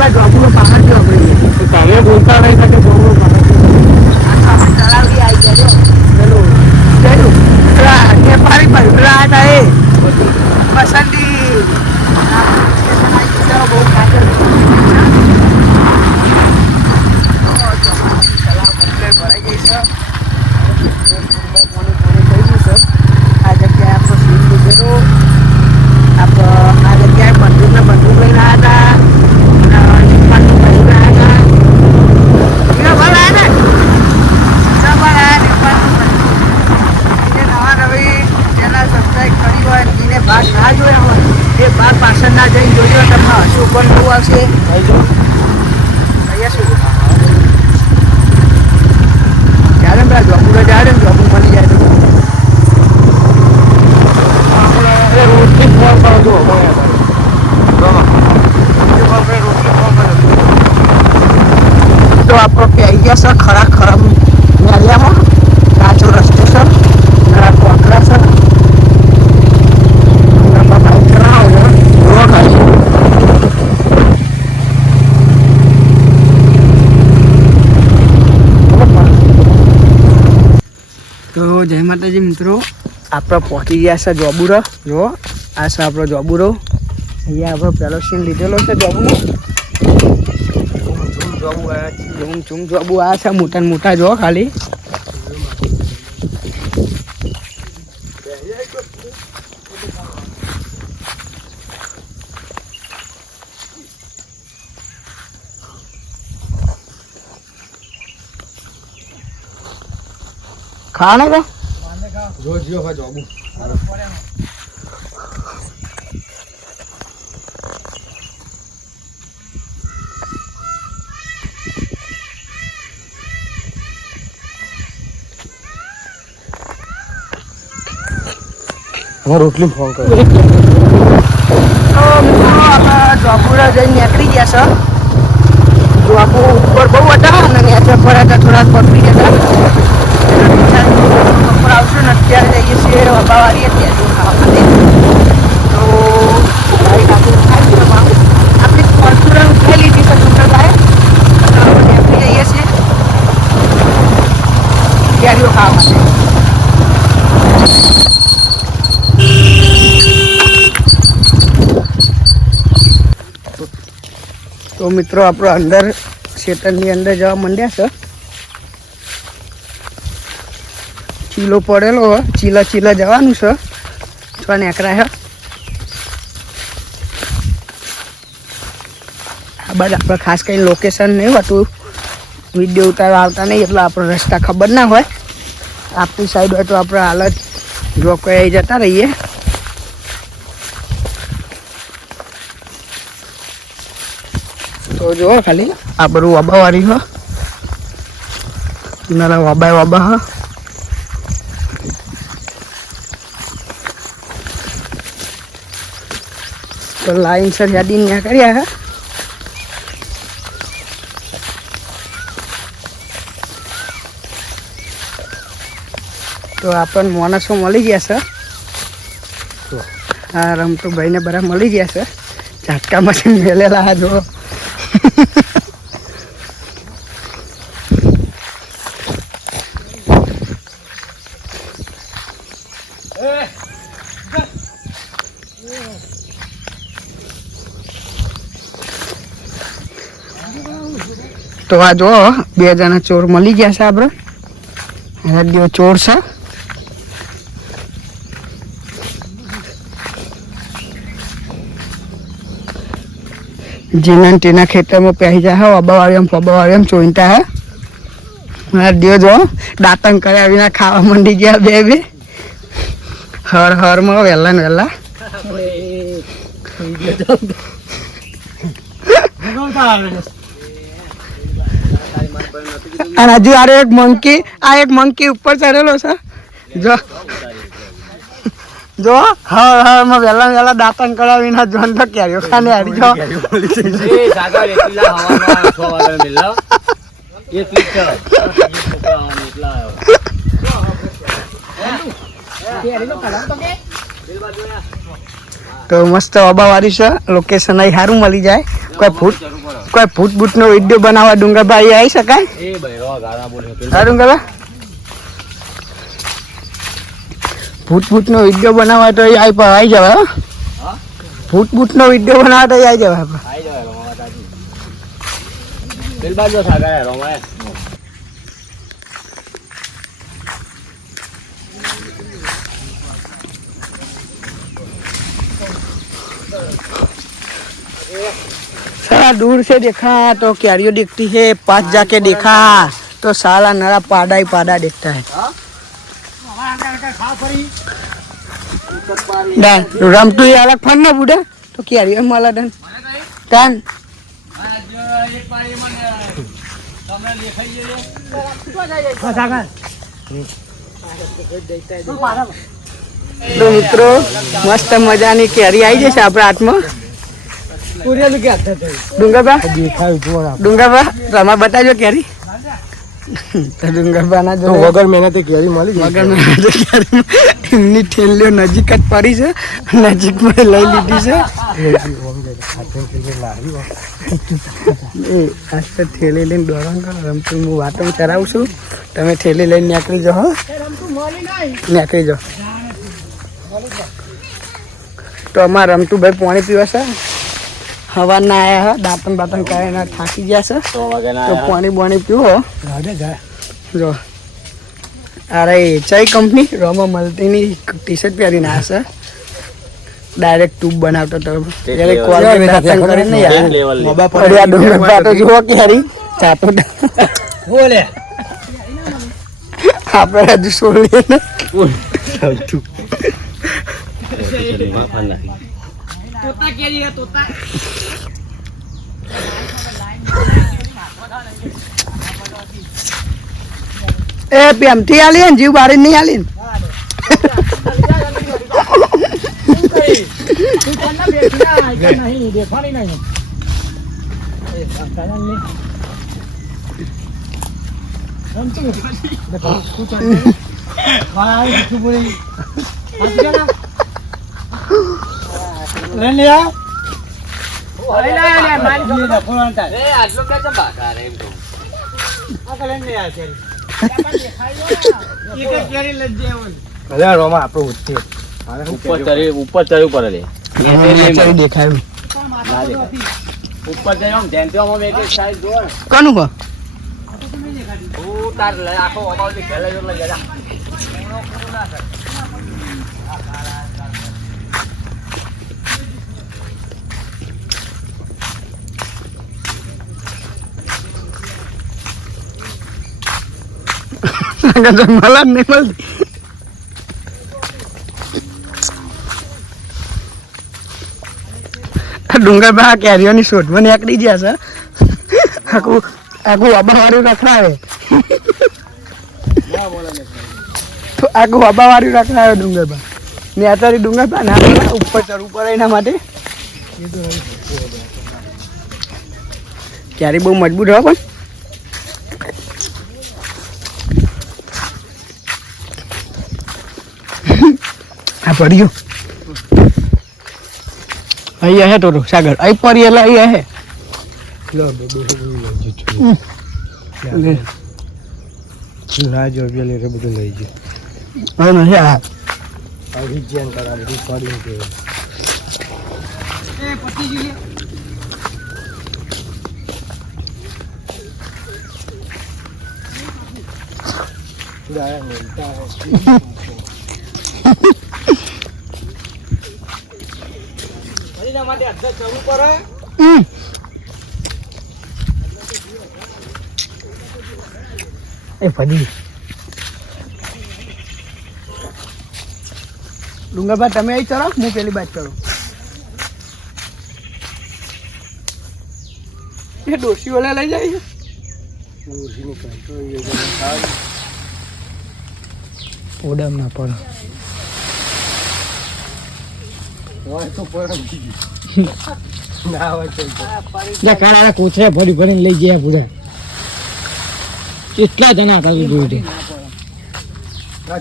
ભાઈ જોબુનો પાણી જો તમે બોલતા નહીં કે જોબુનો પાણી તળાવી આવી ગયા જો પેલું પેલું નેપાળી પર પેલા હતા એ પસંદી બહુ કાચર ભરાઈ ગઈ છે. આ જગ્યાએ આપણો સીન લીધેલો આ જગ્યાએ બંદૂક લઈને આવ્યા હતા. ભાગ ના જોયા હોય એ ભાગ પાછળ ના જઈને જોયો તમને હસવું પણ બહુ આવશે. અહીંયા શું જ્યારે પેલા જોબુરો જાય ને જોબુ મળી જાય તો આપણે રોટલી ફોન કરો છો તો આપણો પહેરી ગયા છે ખરા ખરાબ મેલિયામાં કાચો રસ્તો છે કોકરા છે. તો જય માતાજી મિત્રો, આપણે પહોંચી ગયા છે જોબુરો. જો આ છે આપણો જોબુરો. અહીંયા આપણો પહેલો સીન લીધેલો છે જોબુનો. ચૂમ જોબુ આ છે મોટા મોટા જો ખાલી. ખાને का जो जियो भाई जोबू हमारा रोटली फोन कर જોબુરા જઈને નીકળી ગયા છે. જોબુ ઉપર બહુ હતા અને નીચે પડ્યા થોડા પકડી ગયા બપોર આવશે ને અત્યારે જઈએ છીએ વબાવાળી અત્યારે ખાવા માટે. તો ભાઈ કાકુ ખાઈ આપણે કોર્પોરેટ ખાઈ લીધી છે સુંદરભાઈ નીકળી જઈએ છીએ કેરીઓ ખાવા માટે. તો મિત્રો આપણે અંદર ખેતરની અંદર જવા માંડ્યા છે. ચીલો પડેલો હોય ચીલા જવાનું છે છ નેકરા છે. આ બાદ આપણે ખાસ કરીને લોકેશન નહીં હોતું, વિડીયો ઉતારવા આવતા નહીં એટલે આપણે રસ્તા ખબર ના હોય. આપણી સાઈડ હોય તો આપણે હાલ જ જો કોઈ જતા રહીએ. તો જુઓ ખાલી આ બધું વાબાવાળી હોય નાના વાબા હા. તો લાઈન સર યાદી ત્યાં કર્યા હે. તો આપણને માણસો મળી ગયા છે. હા રમતો ભાઈને બધા મળી ગયા છે. ઝાટકા મશીન મેલેલા હા જો. તો આ જો 2 જણા ચોર મળી ગયા છે. આપણે રેડિયો ચોર છે. જેના તેના ખેતરમાં પહેરી જાય ફબાવાળી એમ ચોઈતા હે. રેડિયો જો દાંતણ કર્યા વિના ખાવા માંડી ગયા બે હરમાં વહેલા ને વહેલા. અને હજુ આ એક મંકી ઉપર ચડેલો છે. જો હરમાં વહેલા દાંતણ કર્યા વિના જોન તો કેરીઓ ખાને હારી જાઓ. તો મસ્ત વાળી છે લોકેશન અહીં સારું મળી જાય કોઈ ફૂટ બૂટનો વિડીયો બનાવવા ડુંગરભાઈ આવી શકાય સારું કરવા ફૂટનો વિડીયો બનાવવા તો આવી જવાય ફૂટનો વિડીયો બનાવવા તો આવી જવાય साला दूर से देखा तो क्यारियों दिखती है, पास जाके देखा तो साला नरा पाड़ा ही पाड़ा दिखता है। रमतू ये अलग फन ना बुढ़ा तो क्यारियों माला डन डन तो मित्रों मस्त मजा नहीं क्यारी आई जैसे अपने हाथ में ડુંગરબા તમે બતાજો કેરી ડુંગરબા ના જો વગર મહેનતે કેરી મળી વગર મહેનતે કેરી એમની ઠેલીઓ નજીક જ પડી છે નજીકમાં લઈ લીધી છે આજ તો ઠેલી લઈને દોડવાનું કરો રમતું હું વાતો કરાવું છું તમે ઠેલી લઈને નીકળી જાઓ નીકળી જાઓ તો અમારે રમતું ભાઈ પાણી પીવા છે હવા ના આયા દાંતન બાતન કાઢીને થાકી ગયા છે તો પાણી બાણી પીવો જો અરે ચાઈ કંપની રોમાં મળતીની ટી શર્ટ પહેરીને આવ્યા છે ડાયરેક્ટ ટ્યુબ બનાવતો તો તો જુઓ ક્યારી ચાતો બોલે આપણે હજુ છોડીએ ને तोता क्या है तोता ए पेमठी आली है जीव बारी नहीं आली नहीं देखा नहीं ले लिया ले ले मान को ले फोन ता ए आटलो क्या चंबा करे एम तो आ ले ले आ चल अपन देखायो ना ये केरी लग जेवन अरे रोमा આપણો ઉઠે ઉપર ચડ્યું પર લે ને દેખાયું ઉપર જઈ આમ ધ્યાન તો આમ એક સાઈડ જો કોનું હો તાર લે આખો અમાર થી ખેલે જો લઈ જા मला नहीं मिलती डूंगर बहा कैरियो नहीं शोट मैंने एक लीजिए सर आकू आकू अबावारी रखना तो आकू अबावारी रखना है डूंगर बहा ने आता डूंगर बहा ना ऊपर चढ़ ऊपर है ना माटे कैरी बहुत मजबूत हो पण पड़ियो अहिया है तो सागर आई पड़िएला अहिया है लो ले ना जो भी ले रे બધું લઈ ગયો હા ને આ આવી જ્યાં કરા બધી પડી કે એ પતિ જી લે દાયા મિલતા है માટે અધ્ધર ચાલુ કરે એ ફડી ડુંગરબા તમે અહીં ચલો હું પેલી બાજુ ચલો એ ડોસી ઓલા લઈ જાય ડોસી નું કંટ્રોલ ઓડમ ના પડે કોચરા ભરી ભરીને લઈ ગયા પૂરા કેટલા જણા હતા જોયું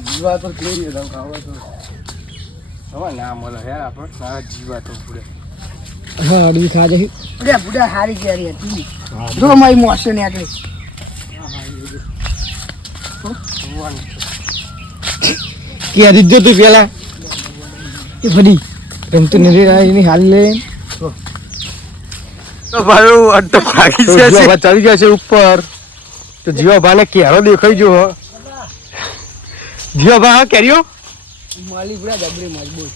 જીવા તો હવે ના મળે યાર આપણે ના જીવા તો પૂરે હા અડવી ખા જઈ બુડા બુડા હારી કેરી હતી જો મારી મોસે ને આગળ કેરી જો તું પેલા એ ફડી રમતું નથી એની હાલ લે તો ભાઈ અડ તો ભાગી છે ચડી ગયા છે ઉપર તો જીવા ભાને કેરો દેખાઈ જો જીવા ભા કેરીઓ માલી બુડા જબરી મજબૂત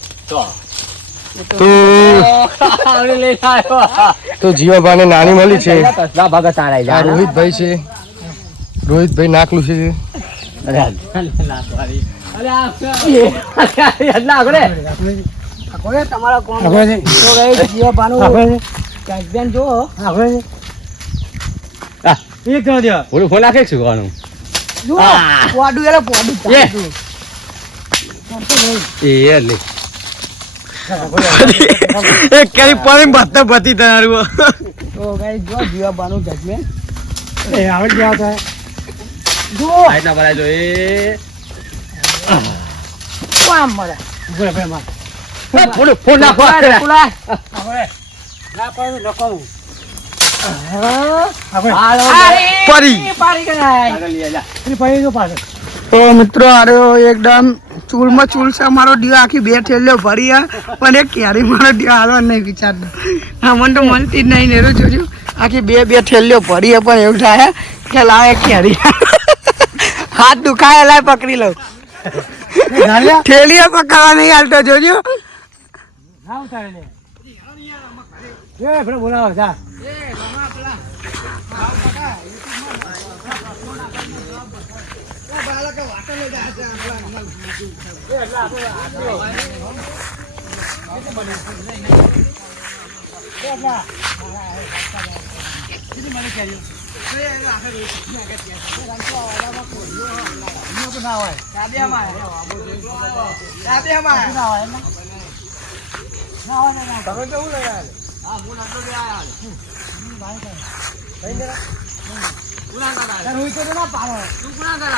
તો જીવા ભાને નાની મળી છે ના ભાગા તારા આ રોહિતભાઈ છે રોહિતભાઈ નાખલું છે કોને તમારા કોણ તો ગઈ જીવા બાનું કેમ્પેન જો એક તો દે ઓલું ફોન નાખે છું કોનું જો પોડું એલા પોડું એ લે એક કેરી પાણી બત્તા બતી તારું તો ગઈ જો જીવા બાનું જજમેન્ટ એ આવે ગયા થાય જો આટલા બરાબર જો એ કામ મળે ઉભો ભાઈ માર ફોન નાખો કુલા ના પાડું નકો પરી પારી કરાય આગળ લઈ જા ફરી પડી જો પાછળ તો મિત્રો આર્યો એકદમ ચૂલમાં ચૂલ છે મારો ડીઓ આખી બે ઠેલ્યો ભરી પણ એક કેરી મારો ડીઓ હાલવા નહીં વિચારતો હા મને તો મળતી જ નહીં નેરું જોજો આખી બે ઠેલ્યો ભરી પણ એવું થાય કે લાવે કેરી હાથ દુખાય લાય પકડી લઉં ઠેલીઓ પકડવા નહીં હાલતો જોજો ના ઉતારે લે એ ફરે બોલાવો જા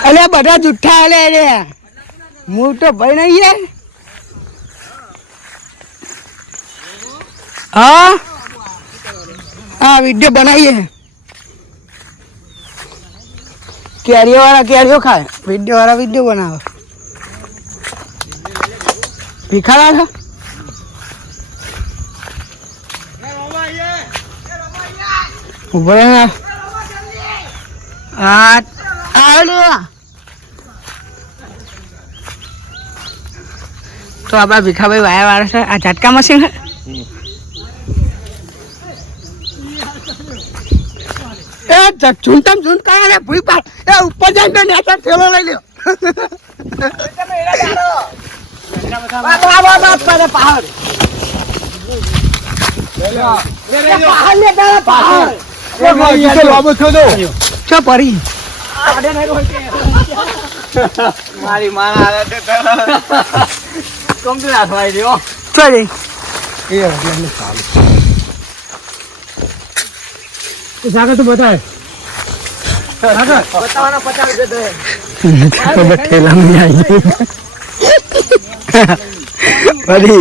અલે બધા જુઠ્ઠા અલે રે હું તો ભાઈ નહીં રે હા હા વિડીયો બનાવીએ કેરીઓ વાળા કેરીઓ ખાય વિડીયો વાળા વિડીયો બનાવે ભીખાડા છો ઉભો રહે ને આ તો આપણા ભીખાભાઈ વાયા વાળા છે આ ઝટકા મશીન છે એ ઝૂંટમ ઝૂંટ કરે ને ભૂઈ પાડ એ ઉપર જઈને નેચર થેલો લઈ લ્યો ચો પરી મારી મારા હાલે કમ્પ્લીટ આસવાઈ રહ્યો ચડી સાગર તું બતાય બતાવવાના 50 રૂપિયા ઠેલા में आई बड़ी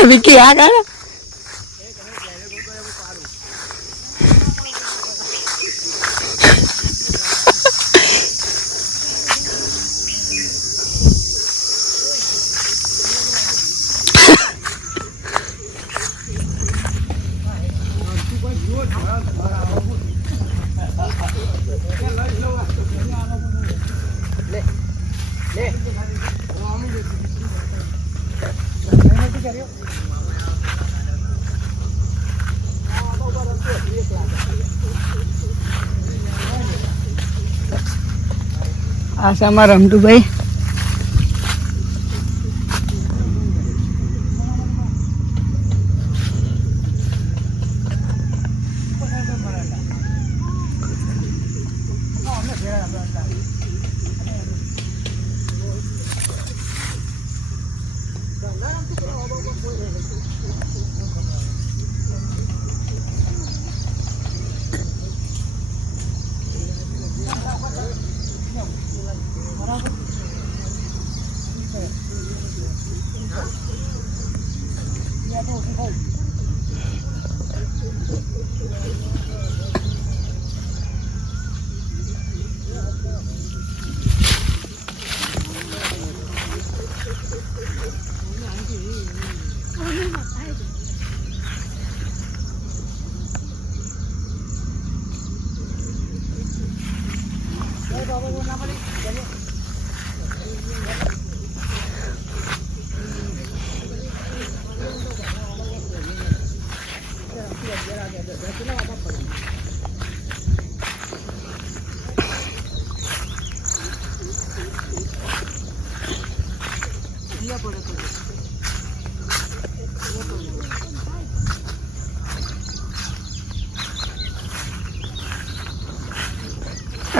विकी आ गया આશામાં રમતું ભાઈ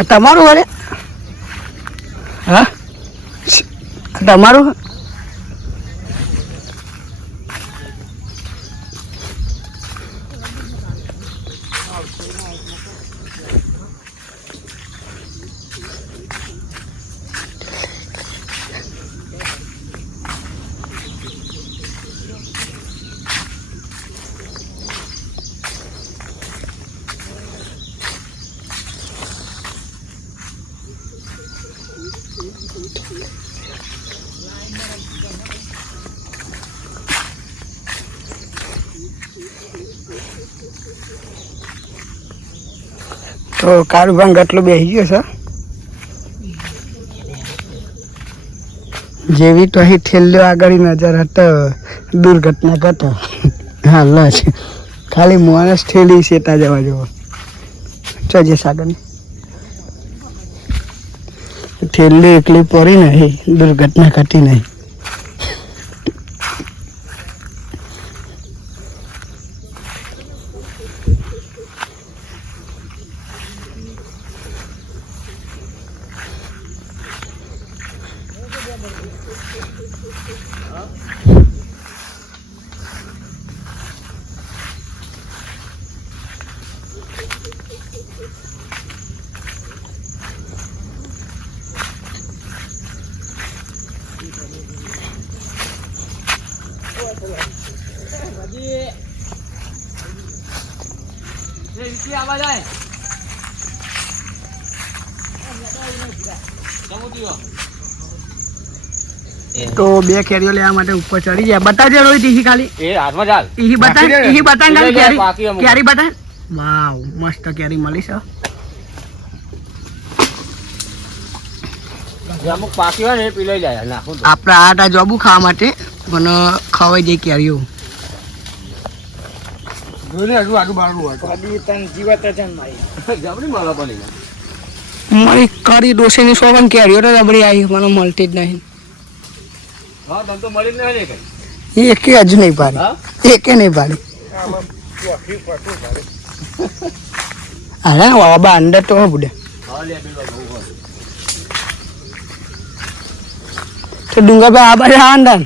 તમારું વરે હા તમારું તો કારુભાંગ આટલો બેસી ગયો છે જેવી તો અહીં ઠેલ્યો આગળ નજર હતો દુર્ઘટના ઘટો હાલ છે ખાલી માણસ ઠેલી સેતા જવા જવો ચોજે સાગર ઠેલી એકલી પડી નહીં દુર્ઘટના ઘટી નહીં તો બે કેરીઓ લેવા માટે ઉપર ચડી ગયા બતાજે રોહિત ઈહી ખાલી એ હાથમાં ચાલ ઈહી બતા કેરી બતા વાવ મસ્ત કેરી મળી છે અમુક પાકી હોય ને એ પી લઈ જાય નાખું આપણે આટા જોબુ ખાવા માટે પણ ખવાઈ જાય કેરીઓ મારી કરી ડોસીની સોગન કેરીઓ તો રબડી આવી મને મળતી જ નહીં એકે હજુ નહીં પાડી એકે નહીં પાડી અરે બાબા અંદર તો બુડે તો ડુંગર પર આ બાજુ આ અંદર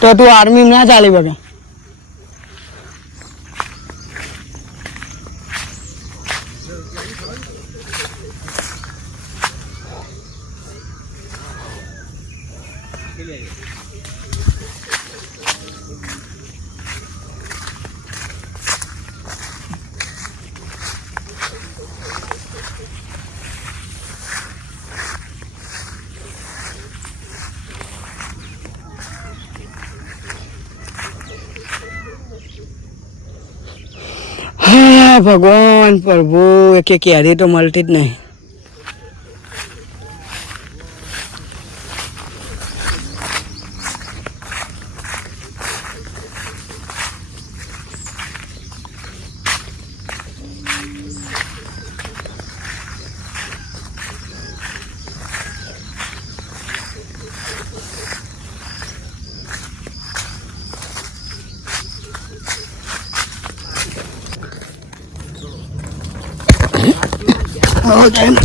તો તું આર્મી ના ચાલી બગા ભગવાન પ્રભુ એક કેરી તો મળતી જ નહીં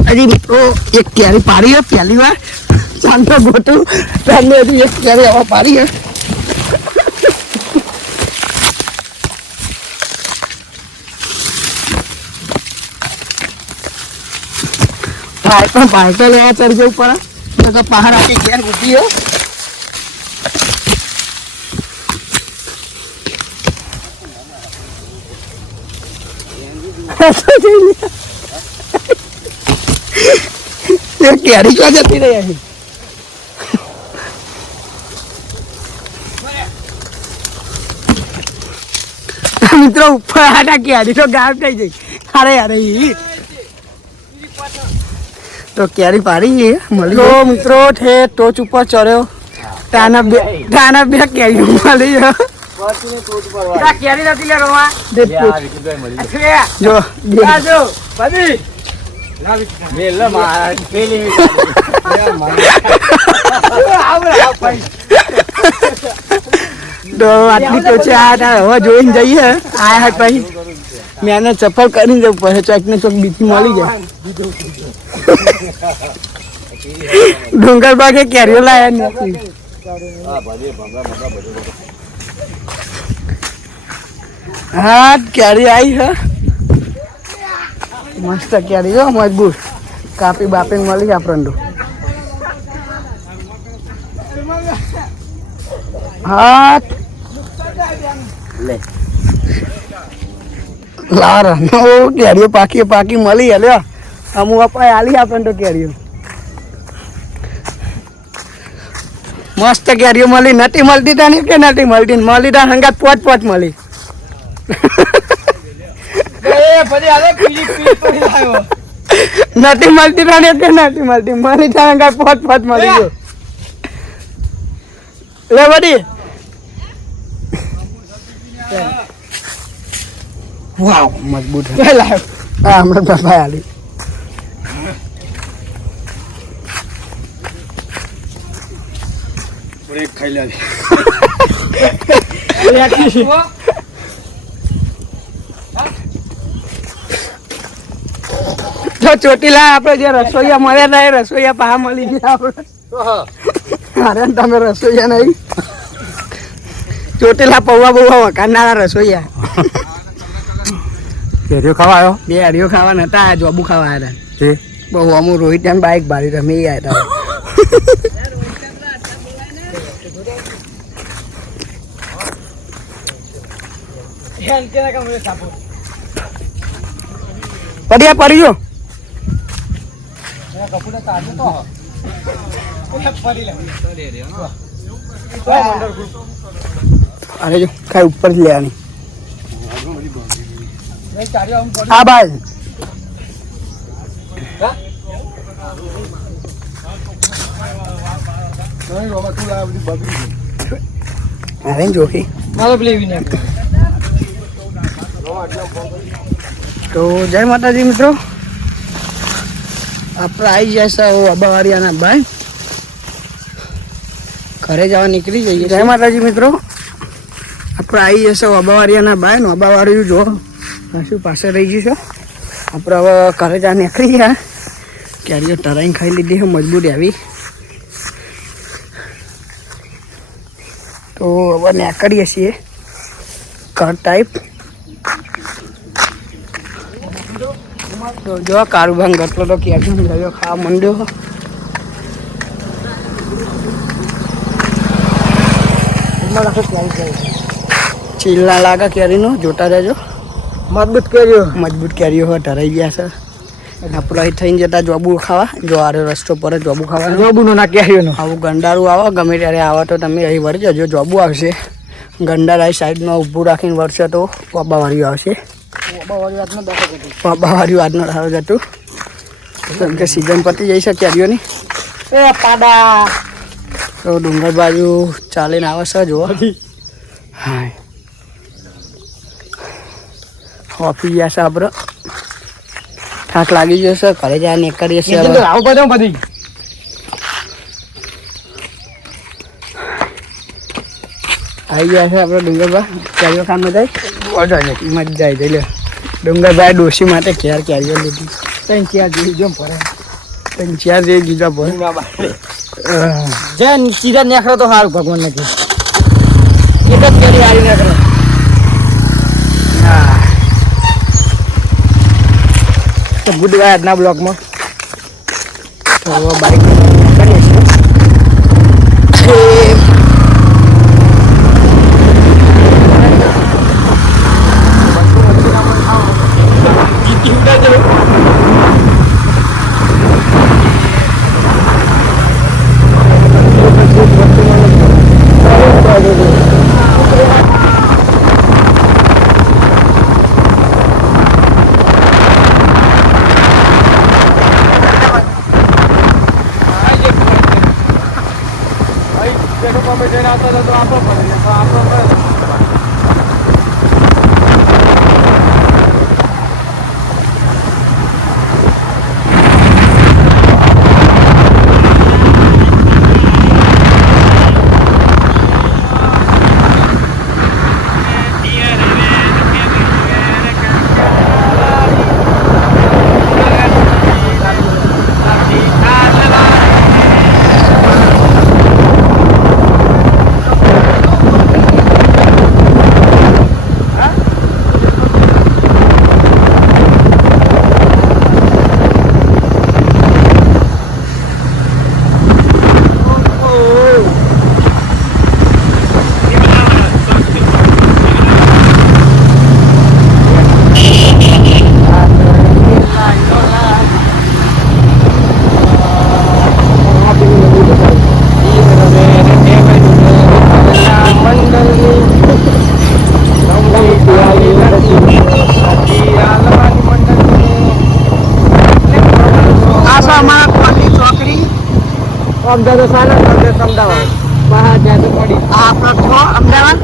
अरे मित्रों एक क्यारी पारी है पहली बार शांता गोटू पहले अभी एक क्यारी हवा पारी है ભાઈ પણ ભાઈ તો લેવા ચડી જવું પડે તો પહાડ આખી ઘેર ઉભી હો કેરી ક્યાં જતી રહી છે મિત્રો ઉપર આટા કેરી તો ગાયબ થઈ જઈ અરે અરે તો કેરી પાડી મળી તો મિત્રો ઠે ટોચ ઉપર ચડ્યો તાના બે કેરી મળી કેરી નથી લેવા જો જો બધી તો આટલી તો છે આ હવે જોઈને જઈએ આ પછી મેં ચપ્પલ કરીને જવું પડે ચોક ને ચોક બીજી મળી જાય ડુંગર બાગે કેરીઓ લાયા નથી હા કેરી આવી હે મસ્ત કેરી હો મજબૂત કાપી બાપી મળી આપણને હા લાર કેરીઓ પાકી મળી હલ્યો અમુક અપાય આલી આપણને તો કેરીઓ મસ્ત કેરીઓ મળી નથી મળતી તા કે નથી મળતી મળી તા હંગાત પોચ મળી નથી મળતી તા કે નથી મળતી મળી તા હંગાત પોચ મળી ગયો લે બડી વાવ મજબૂત હા હમણાં બાપા આલી બ્રેક ખાઈ લે જો ચોટીલા આપણે જે રસોઈયા મળ્યા હતા એ રસોઈયા પા મળી ગયા આપણે અરે તમે રસોઈયા નહીં ચોટીલા પૌવા વકારનારા રસોઈયા કેરીઓ ખાવા આવ્યો બે હરિયો ખાવા નતા જોબુ ખાવા આવ્યા હતા બહુ અમુક રોહિત એમ બાઈક ભાડી તમે આવ્યા હતા પડી જો અરે જો કઈ ઉપર જ લેવાની હા ભાઈ અરે જોખી તો જય માતાજી મિત્રો આપણે આવી જશે અબાવાડિયાના ભાઈ ઘરે જવા નીકળી જઈએ જય માતાજી મિત્રો આપણે આવી જશે અબાવાડિયાના ભાઈ નો અબાવાડિયું જો શું પાસે રહી જશે આપણે હવે ઘરે જવા નીકળી ગયા કેરીઓ ટરાઈને ખાઈ લીધી છે મજબૂત આવી તો હવે નીકળીએ છીએ ઘર ટાઈપ તો જો કારુભાંગ ગટલો તો ક્યાં ગયો ખાવા માંડ્યો ચીલના લાગે કેરીનો જોતા રહેજો મજબૂત કેરીઓ હોય ઢરાઈ ગયા છે આપણે અહીં થઈને જતા જોબુ ખાવા જો આરે રસ્તો પર જોબુ ખાવા જોબુનો ના કેરીઓનો આવું ગંડારું આવો ગમે ત્યારે આવો તો તમે અહીં વળી જજો જોબુ આવશે ગંડાર સાઈડમાં ઊભું રાખીને વળશે તો વાબાવાળીઓ આવશે વાબાવાળીઓ આજનો સારો જતું કેમ કે સિઝન પતી જઈ છે કેરીઓની એ પાડા તો ડુંગર બાજુ ચાલીને આવે છે જો હા ઓફી ગયા છે આપણે થાક લાગી જશે ઘરે જાય ને કરીએ છીએ આવી ગયા છે આપણે ડુંગરભાઈ કેરીઓ ખાવાનું જાય મજા આવી જાય ડુંગરભાઈ ડોશી માટે ક્યારે કેરીઓ લીધી ત્રણ ચાર જેવી જો પડે ત્રણ ચાર જેવી જીજા પડે જે સીધા નીકળો તો સારું ભગવાન ને એક જ કેરી આવી નીકળો હા તો ગુડ બાય આજના બ્લોગમાં તો બાઈક કરીએ છીએ અમદાવાદ સારા અમદાવાદ બહાર જાય તો પડી આ આપણો છો અમદાવાદ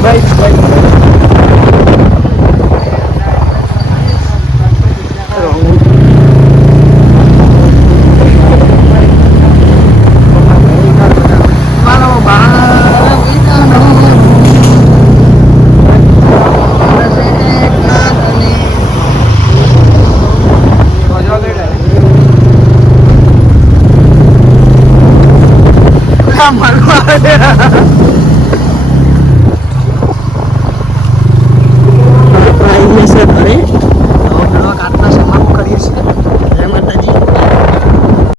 બસ મળવા